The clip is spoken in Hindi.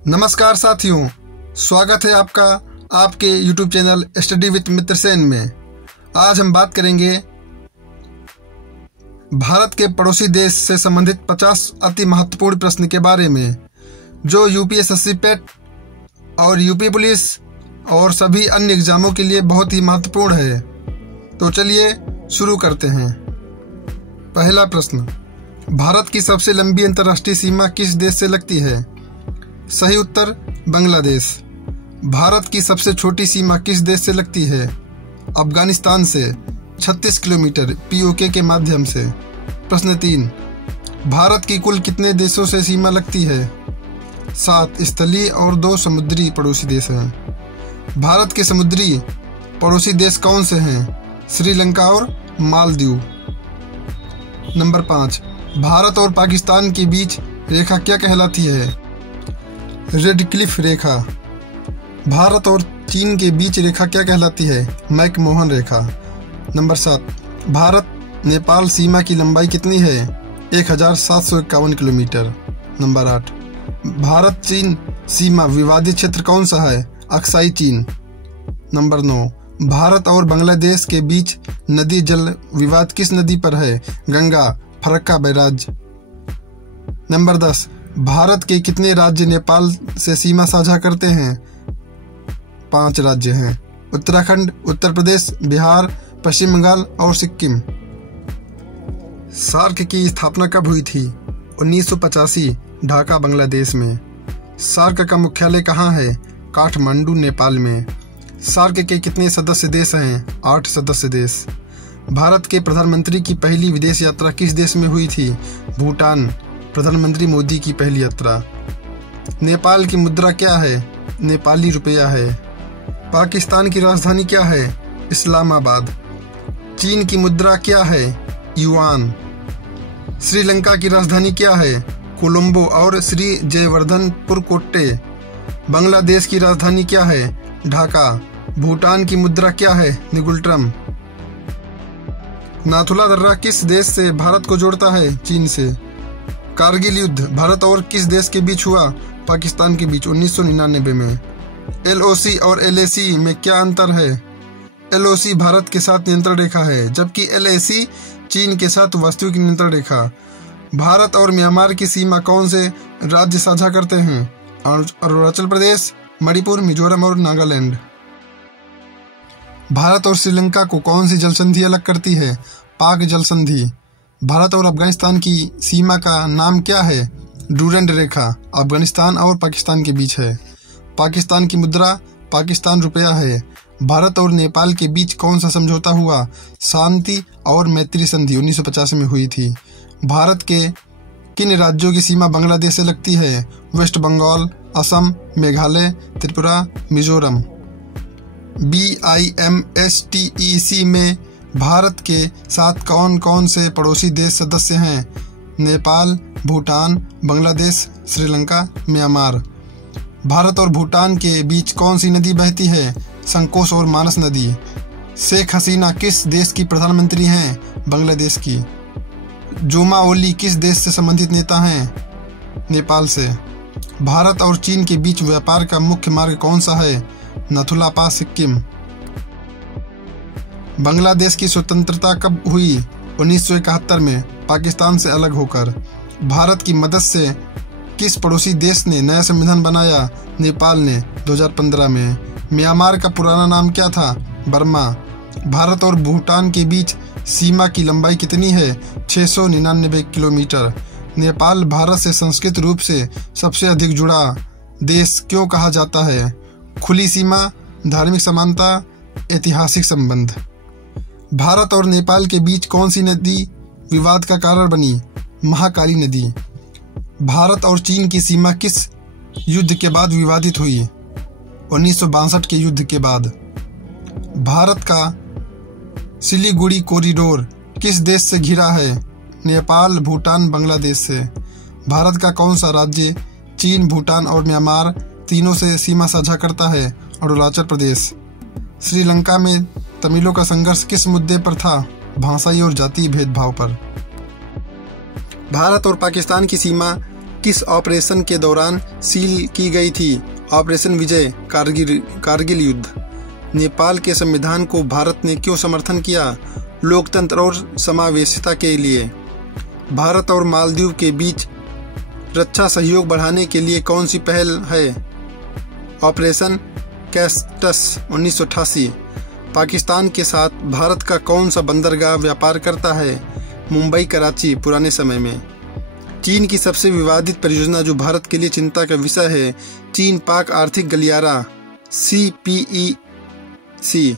नमस्कार साथियों, स्वागत है आपका आपके YouTube चैनल स्टडी विद मित्र सेन में। आज हम बात करेंगे भारत के पड़ोसी देश से संबंधित 50 अति महत्वपूर्ण प्रश्न के बारे में, जो यूपीएससी पेट और यूपी पुलिस और सभी अन्य एग्जामों के लिए बहुत ही महत्वपूर्ण है। तो चलिए शुरू करते हैं। पहला प्रश्न, भारत की सबसे लंबी अंतर्राष्ट्रीय सीमा किस देश से लगती है? सही उत्तर बांग्लादेश। भारत की सबसे छोटी सीमा किस देश से लगती है? अफगानिस्तान से 36 किलोमीटर पीओके के माध्यम से। प्रश्न 3, भारत की कुल कितने देशों से सीमा लगती है? 7 स्थलीय और 2 समुद्री पड़ोसी देश हैं। भारत के समुद्री पड़ोसी देश कौन से हैं? श्रीलंका और मालदीव। नंबर 5, भारत और पाकिस्तान के बीच रेखा क्या कहलाती है? रेड क्लिफ रेखा। भारत और चीन के बीच रेखा क्या कहलाती है? मैकमोहन रेखा। नंबर 7, भारत नेपाल सीमा की लंबाई कितनी है? 1751 किलोमीटर। नंबर 8, भारत चीन सीमा विवादित क्षेत्र कौन सा है? अक्साई चीन। नंबर 9, भारत और बांग्लादेश के बीच नदी जल विवाद किस नदी पर है? गंगा फरक्का बैराज। नंबर 10, भारत के कितने राज्य नेपाल से सीमा साझा करते हैं? 5 राज्य हैं, उत्तराखंड, उत्तर प्रदेश, बिहार, पश्चिम बंगाल और सिक्किम। सार्क की स्थापना कब हुई थी? 1985, ढाका बांग्लादेश में। सार्क का मुख्यालय कहाँ है? काठमांडू नेपाल में। सार्क के कितने सदस्य देश हैं? 8 सदस्य देश। भारत के प्रधानमंत्री की पहली विदेश यात्रा किस देश में हुई थी? भूटान। प्रधानमंत्री मोदी की पहली यात्रा। नेपाल की मुद्रा क्या है? नेपाली रुपया है। पाकिस्तान की राजधानी क्या है? इस्लामाबाद। चीन की मुद्रा क्या है? युआन। श्रीलंका की राजधानी क्या है? कोलंबो और श्री जयवर्धनपुर कोट्टे। बांग्लादेश की राजधानी क्या है? ढाका। भूटान की मुद्रा क्या है? निगुल्ट्रम। नाथुला दर्रा किस देश से भारत को जोड़ता है? चीन से। कारगिल युद्ध भारत और किस देश के बीच हुआ? पाकिस्तान के बीच 1999 में। एलओसी और एलएसी में क्या अंतर है? एलओसी भारत के साथ नियंत्रण रेखा है, जबकि एलएसी चीन के साथ वास्तविक नियंत्रण रेखा। भारत और म्यांमार की सीमा कौन से राज्य साझा करते हैं? अरुणाचल प्रदेश, मणिपुर, मिजोरम और नागालैंड। भारत और श्रीलंका को कौन सी जल संधि अलग करती है? पाक जल संधि। भारत और अफगानिस्तान की सीमा का नाम क्या है? डूरेंट रेखा। अफगानिस्तान और पाकिस्तान के बीच है। पाकिस्तान की मुद्रा पाकिस्तान रुपया है। भारत और नेपाल के बीच कौन सा समझौता हुआ? शांति और मैत्री संधि 1950 में हुई थी। भारत के किन राज्यों की सीमा बांग्लादेश से लगती है? वेस्ट बंगाल, असम, मेघालय, त्रिपुरा, मिजोरम। BIMSTEC में भारत के साथ कौन कौन से पड़ोसी देश सदस्य हैं? नेपाल, भूटान, बांग्लादेश, श्रीलंका, म्यांमार। भारत और भूटान के बीच कौन सी नदी बहती है? संकोश और मानस नदी। शेख हसीना किस देश की प्रधानमंत्री हैं? बांग्लादेश की। जोमा ओली किस देश से संबंधित नेता हैं? नेपाल से। भारत और चीन के बीच व्यापार का मुख्य मार्ग कौन सा है? नथुला पास, सिक्किम। बांग्लादेश की स्वतंत्रता कब हुई? 1971 में, पाकिस्तान से अलग होकर। भारत की मदद से किस पड़ोसी देश ने नया संविधान बनाया? नेपाल ने 2015 में। म्यांमार का पुराना नाम क्या था? बर्मा। भारत और भूटान के बीच सीमा की लंबाई कितनी है? 699 किलोमीटर। नेपाल भारत से सांस्कृतिक रूप से सबसे अधिक जुड़ा देश क्यों कहा जाता है? खुली सीमा, धार्मिक समानता, ऐतिहासिक संबंध। भारत और नेपाल के बीच कौन सी नदी विवाद का कारण बनी? महाकाली नदी। भारत और चीन की सीमा किस युद्ध के बाद विवादित हुई? 1962 के युद्ध के बाद। भारत का सिलीगुड़ी कॉरिडोर किस देश से घिरा है? नेपाल, भूटान, बांग्लादेश से। भारत का कौन सा राज्य चीन, भूटान और म्यांमार तीनों से सीमा साझा करता है? अरुणाचल प्रदेश। श्रीलंका में तमिलों का संघर्ष किस मुद्दे पर था? भाषाई और जातीय भेदभाव पर। भारत और पाकिस्तान की सीमा किस ऑपरेशन के दौरान सील की गई थी? ऑपरेशन विजय, कारगिल युद्ध। नेपाल के संविधान को भारत ने क्यों समर्थन किया? लोकतंत्र और समावेशिता के लिए। भारत और मालदीव के बीच रक्षा सहयोग बढ़ाने के लिए कौन सी पहल है? Operation castus 1988। पाकिस्तान के साथ भारत का कौन सा बंदरगाह व्यापार करता है? मुंबई, कराची पुराने समय में। चीन की सबसे विवादित परियोजना जो भारत के लिए चिंता का विषय है, चीन पाक आर्थिक गलियारा CPEC।